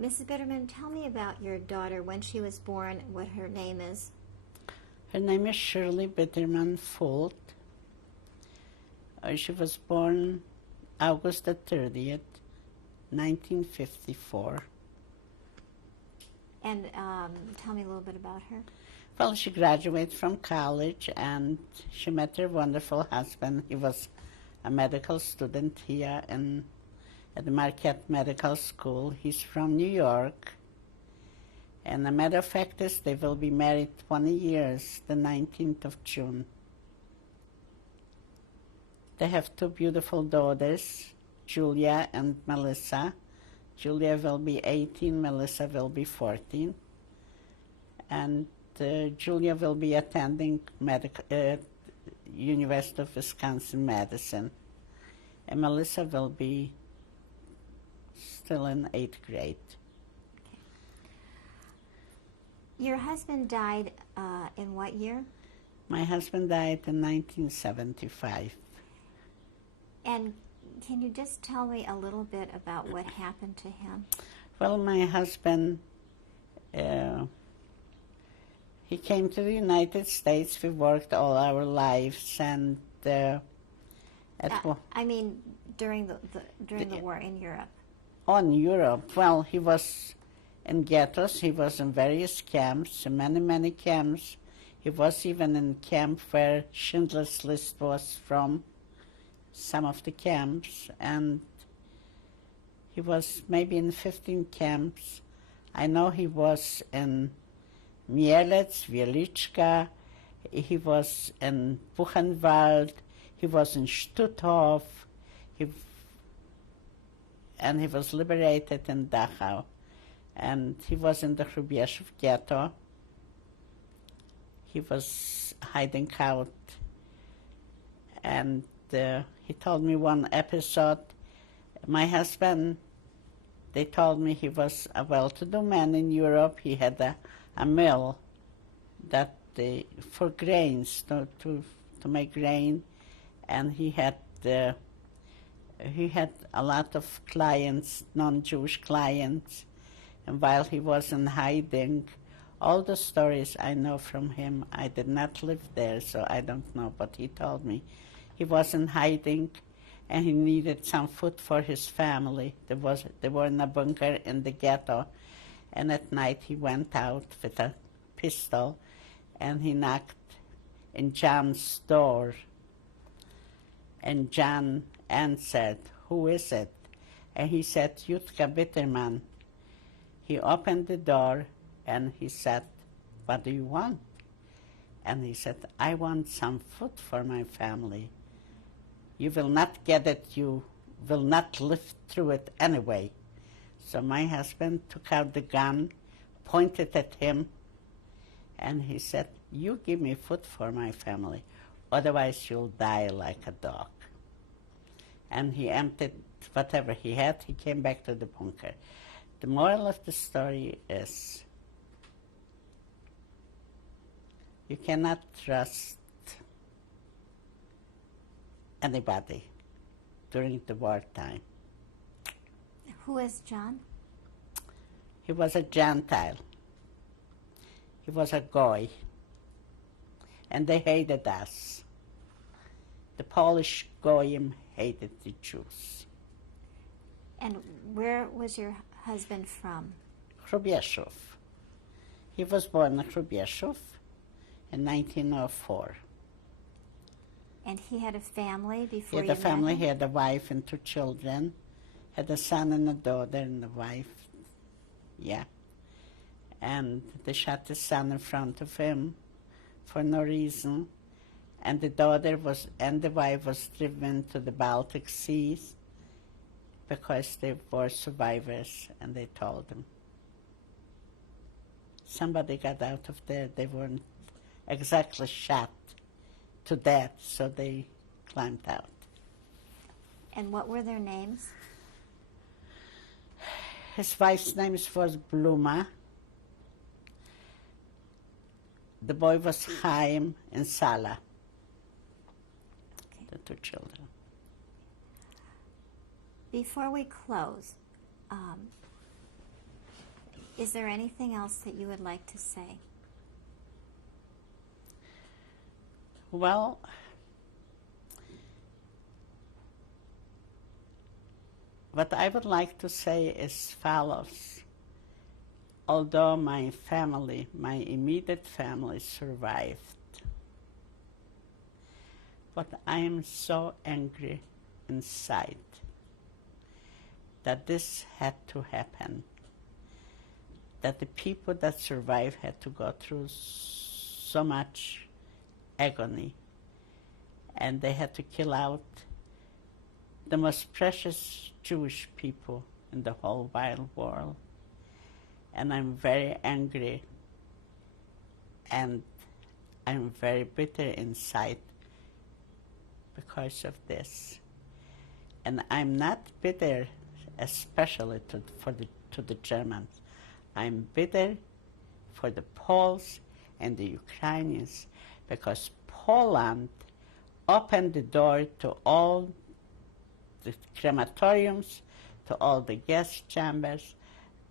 Mrs. Bitterman, tell me about your daughter, when she was born, what her name is. Her name is Shirley Biterman Fult. She was born August the 30th, 1954. And tell me a little bit about her. Well, she graduated from college and she met her wonderful husband. He was a medical student here at the Marquette Medical School. He's from New York. And a matter of fact is they will be married 20 years, the 19th of June. They have two beautiful daughters, Julia and Melissa. Julia will be 18, Melissa will be 14. And Julia will be attending University of Wisconsin-Madison. And Melissa will be still in 8th grade. Okay. Your husband died in what year? My husband died in 1975. And can you just tell me a little bit about what happened to him? Well, my husband, he came to the United States. We worked all our lives, and I mean, during the war in Europe. On Europe, well, he was in ghettos. He was in various camps, many camps. He was even in camp where Schindler's List was from, some of the camps, and he was maybe in 15 camps. I know he was in Mielec, Wieliczka, he was in Buchenwald, he was in Stutthof, and he was liberated in Dachau. And he was in the Hrubieszów ghetto. He was hiding out, and he told me one episode. My husband, they told me he was a well-to-do man in Europe. He had a mill that for grains, to make grain, and he had a lot of clients, non-Jewish clients, and while he was in hiding, all the stories I know from him, I did not live there, so I don't know, but he told me he was in hiding and he needed some food for his family. They were in a bunker in the ghetto, and at night he went out with a pistol and he knocked in John's door, and John answered, "Who is it?" And he said, "Tauba Biterman." He opened the door and he said, "What do you want?" And he said, "I want some food for my family. You will not get it, you will not live through it anyway." So my husband took out the gun, pointed at him, and he said, "You give me food for my family, otherwise you'll die like a dog." And he emptied whatever he had. He came back to the bunker. The moral of the story is you cannot trust anybody during the wartime. Who is John? He was a Gentile. He was a Goy. And they hated us. The Polish Goyim hated the Jews. And where was your husband from? Hrubieszów. He was born in Hrubieszów in 1904. And he had a family before He you had a family. met He him? had a wife and 2 children. Had a son and a daughter and a wife. Yeah. And they shot the son in front of him for no reason. And the daughter and the wife was driven to the Baltic Seas because they were survivors, and they told them. Somebody got out of there. They weren't exactly shot to death, so they climbed out. And what were their names? His wife's name was Bluma. The boy was Chaim and Sala, the 2 children. Before we close, Is there anything else that you would like to say? Well, what I would like to say is follows. Although my family, my immediate family survived, but I am so angry inside that this had to happen, that the people that survived had to go through so much agony, and they had to kill out the most precious Jewish people in the whole wide world. And I'm very angry, and I'm very bitter inside because of this. And I'm not bitter especially to the Germans. I'm bitter for the Poles and the Ukrainians, because Poland opened the door to all the crematoriums, to all the gas chambers,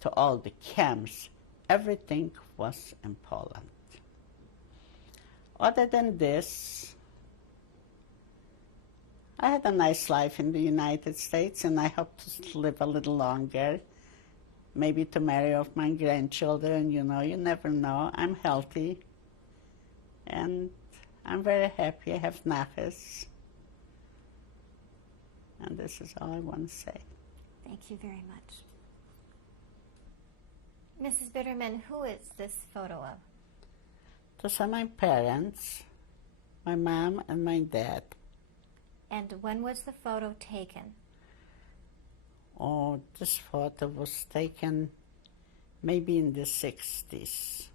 to all the camps. Everything was in Poland. Other than this, I had a nice life in the United States, and I hope to live a little longer, maybe to marry off my grandchildren. You never know. I'm healthy, and I'm very happy. I have nachas, and this is all I want to say. Thank you very much. Mrs. Bitterman, who is this photo of? Those are my parents, my mom and my dad. And when was the photo taken? Oh, this photo was taken maybe in the 60s.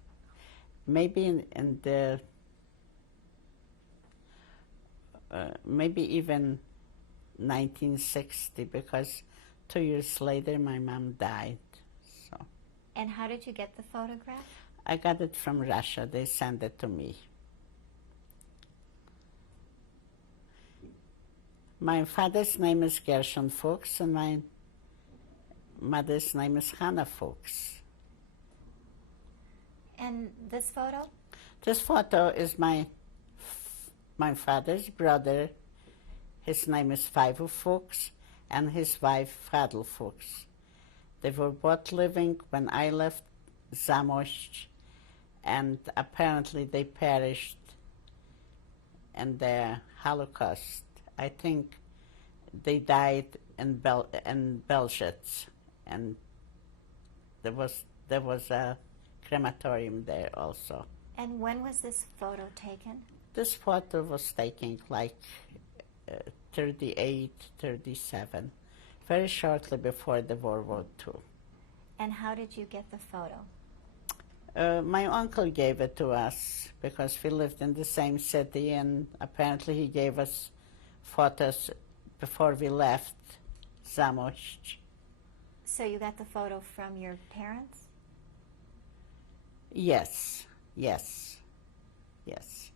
Maybe in the, maybe even 1960, because 2 years later my mom died. So And how did you get the photograph? I got it from Russia. They sent it to me. My father's name is Gershon Fuchs, and my mother's name is Hannah Fuchs. And this photo? This photo is my father's brother. His name is Faivu Fuchs, and his wife Fadl Fuchs. They were both living when I left Zamosc, and apparently they perished in the Holocaust. I think they died in Belzec, and there was a crematorium there also. And when was this photo taken? This photo was taken like 38, 37, very shortly before the World War II. And how did you get the photo? My uncle gave it to us because we lived in the same city, and apparently he gave us photos before we left Zamosc. So you got the photo from your parents? Yes, yes, yes.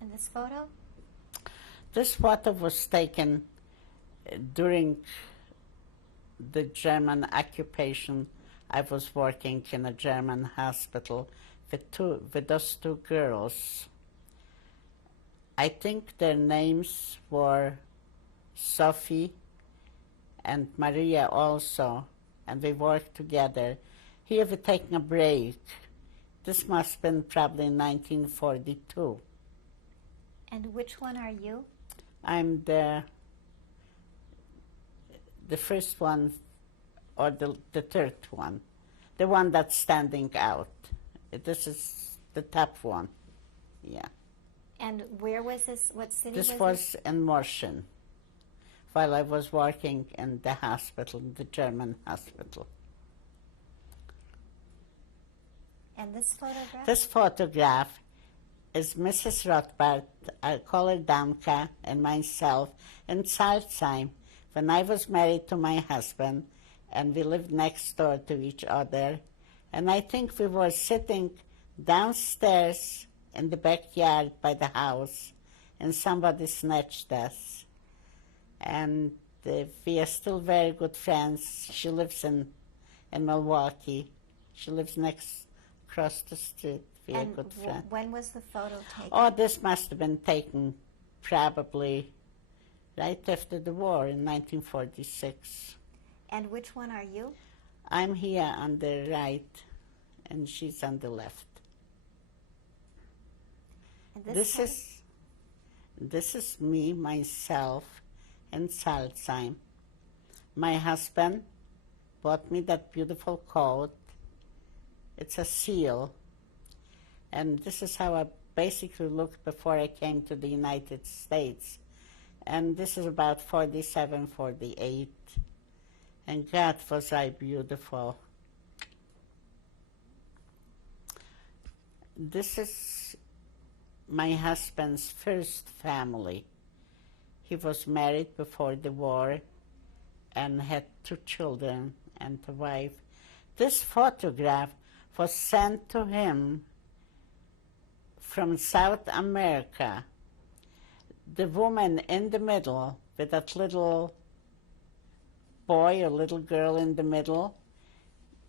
And this photo? This photo was taken during the German occupation. I was working in a German hospital with those two girls. I think their names were Sophie and Maria also, and we worked together. Here we're taking a break. This must have been probably 1942. And which one are you? I'm the first one, or the third one, the one that's standing out. This is the top one, yeah. And where was this? What city This was was in Morschen, while I was working in the hospital, the German hospital. And this photograph? This photograph is Mrs. Rothbard, I call her Damka, and myself in Salzheim, when I was married to my husband, and we lived next door to each other. And I think we were sitting downstairs in the backyard by the house, and somebody snatched us. And we are still very good friends. She lives in in Milwaukee. She lives across the street. We are And good friends. when was the photo taken? Oh, this must have been taken probably right after the war in 1946. And which one are you? I'm here on the right, and she's on the left. And This is me, myself, in Salzheim. My husband bought me that beautiful coat. It's a seal. And this is how I basically looked before I came to the United States. And this is about 47, 48. And God, was I beautiful. This is my husband's first family. He was married before the war and had 2 children and a wife. This photograph was sent to him from South America. The woman in the middle with that little boy or little girl in the middle,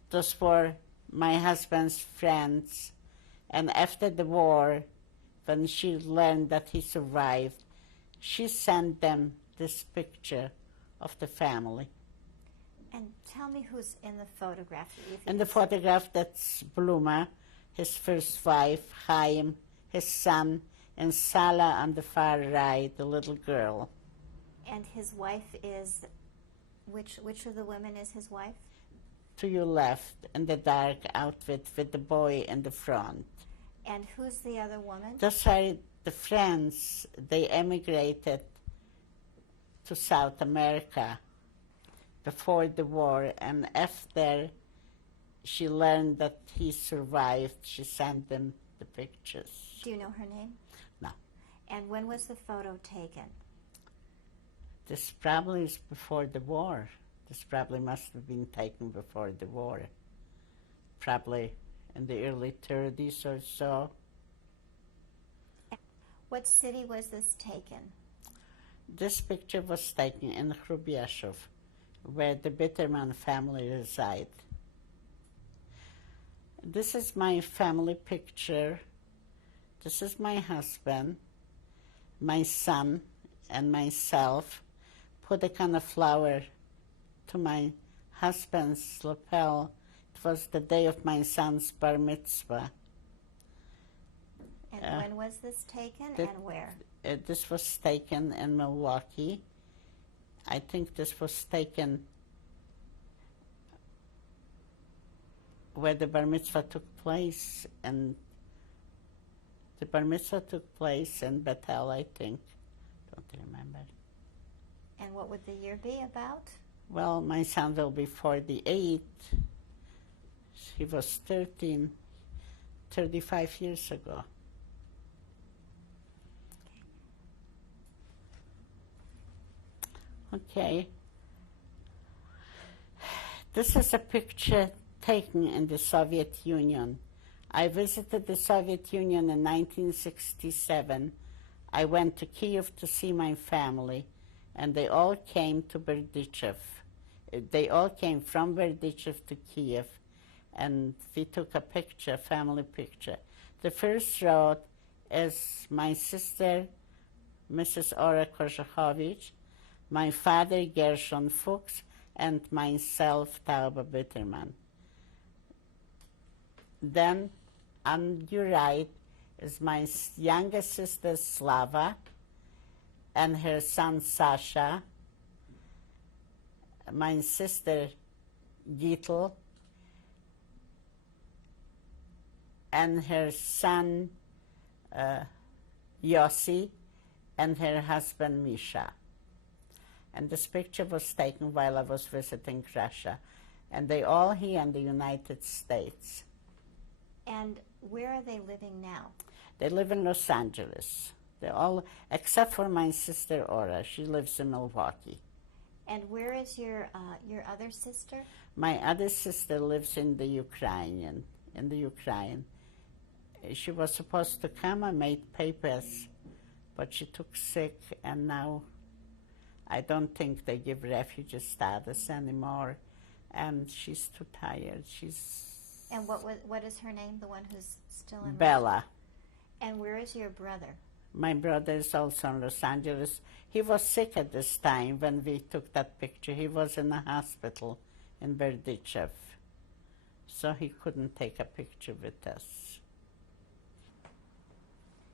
those were my husband's friends. And after the war, when she learned that he survived, she sent them this picture of the family. And tell me who's in the photograph. In the photograph, that's Bluma, his first wife, Chaim, his son, and Sala on the far right, the little girl. And his wife is, which of the women is his wife? To your left, in the dark outfit with the boy in the front. And who's the other woman? Those are the friends. They emigrated to South America before the war, and after she learned that he survived, she sent them the pictures. Do you know her name? No. And when was the photo taken? This probably is before the war. This probably must have been taken before the war. Probably in the early 30s or so. What city was this taken? This picture was taken in Hrubieszów, where the Biterman family reside. This is my family picture. This is my husband, my son, and myself. Put a kind of flower to my husband's lapel. It was the day of my son's bar mitzvah. And when was this taken and where? This was taken in Milwaukee. I think this was taken where the bar mitzvah took place, and the bar mitzvah took place in Bethel, I think. Don't remember. And what would the year be about? Well, my son will be 48. He was 13, 35 years ago. Okay. This is a picture taken in the Soviet Union. I visited the Soviet Union in 1967. I went to Kiev to see my family, and they all came to Berdichev. They all came from Berdichev to Kiev, and we took a picture, family picture. The first row is my sister, Mrs. Ora Korzachowicz, my father, Gershon Fuchs, and myself, Tauba Biterman. Then on your right is my younger sister, Slava, and her son, Sasha, my sister, Gitl, and her son, Yossi, and her husband, Misha. And this picture was taken while I was visiting Russia. And they all here in the United States. And where are they living now? They live in Los Angeles. They're all, except for my sister Ora. She lives in Milwaukee. And where is your other sister? My other sister lives in the Ukraine. She was supposed to come and made papers, but she took sick, and now I don't think they give refugee status anymore. and she's too tired. And what is her name, the one who's still in Bella. And where is your brother? My brother is also in Los Angeles. He was sick at this time when we took that picture. He was in a hospital in Berdichev, so he couldn't take a picture with us.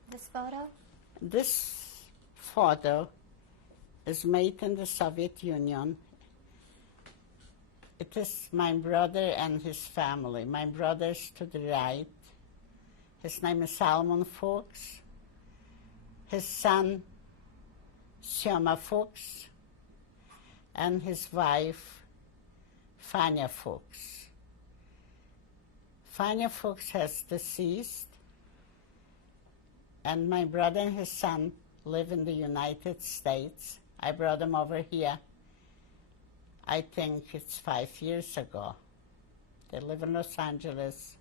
This photo? This photo is made in the Soviet Union. It is my brother and his family. My brother is to the right. His name is Salomon Fuchs. His son, Syoma Fuchs, and his wife, Fania Fuchs. Fania Fuchs has deceased, and my brother and his son live in the United States. I brought them over here, I think it's 5 years ago. They live in Los Angeles.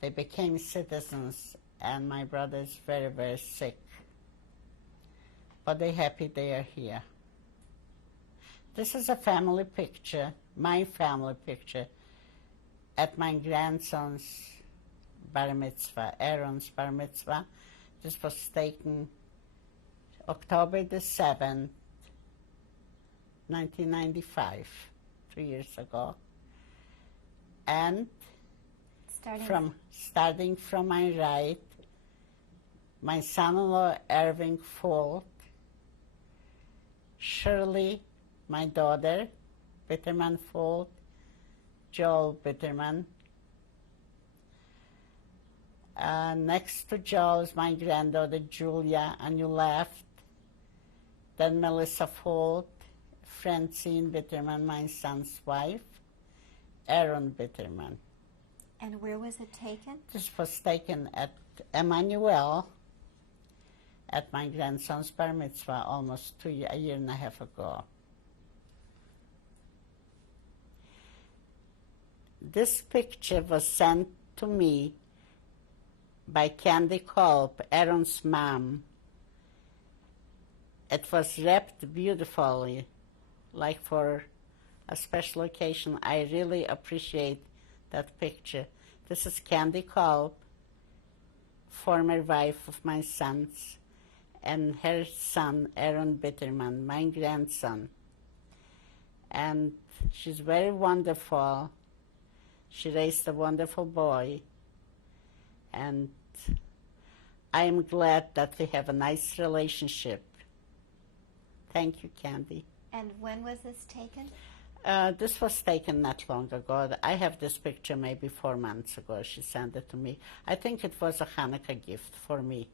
They became citizens, and my brother is very, very sick. But they're happy they are here. This is a family picture, my family picture, at my grandson's bar mitzvah, Aaron's bar mitzvah. This was taken October the 7th, 1995, 3 years ago. And starting from my right, my son-in-law, Irving Folt, Shirley, my daughter, Biterman Folt, Joel Biterman. Next to Joel is my granddaughter, Julia, on your left. Then Melissa Folt, Francine Biterman, my son's wife, Aaron Biterman. And where was it taken? This was taken at Emmanuel, at my grandson's bar mitzvah almost a year and a half ago. This picture was sent to me by Candy Kolb, Aaron's mom. It was wrapped beautifully, like for a special occasion. I really appreciate that picture. This is Candy Kolb, former wife of my son's, and her son, Aaron Biterman, my grandson. And she's very wonderful. She raised a wonderful boy. And I'm glad that we have a nice relationship. Thank you, Candy. And when was this taken? This was taken not long ago. I have this picture maybe 4 months ago. She sent it to me. I think it was a Hanukkah gift for me.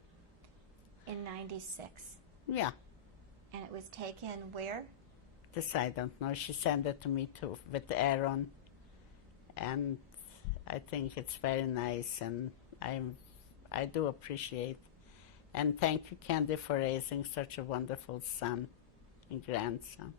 In 96? Yeah. And it was taken where? This I don't know. She sent it to me too, with Aaron. And I think it's very nice, and I do appreciate. And thank you, Candy, for raising such a wonderful son and grandson.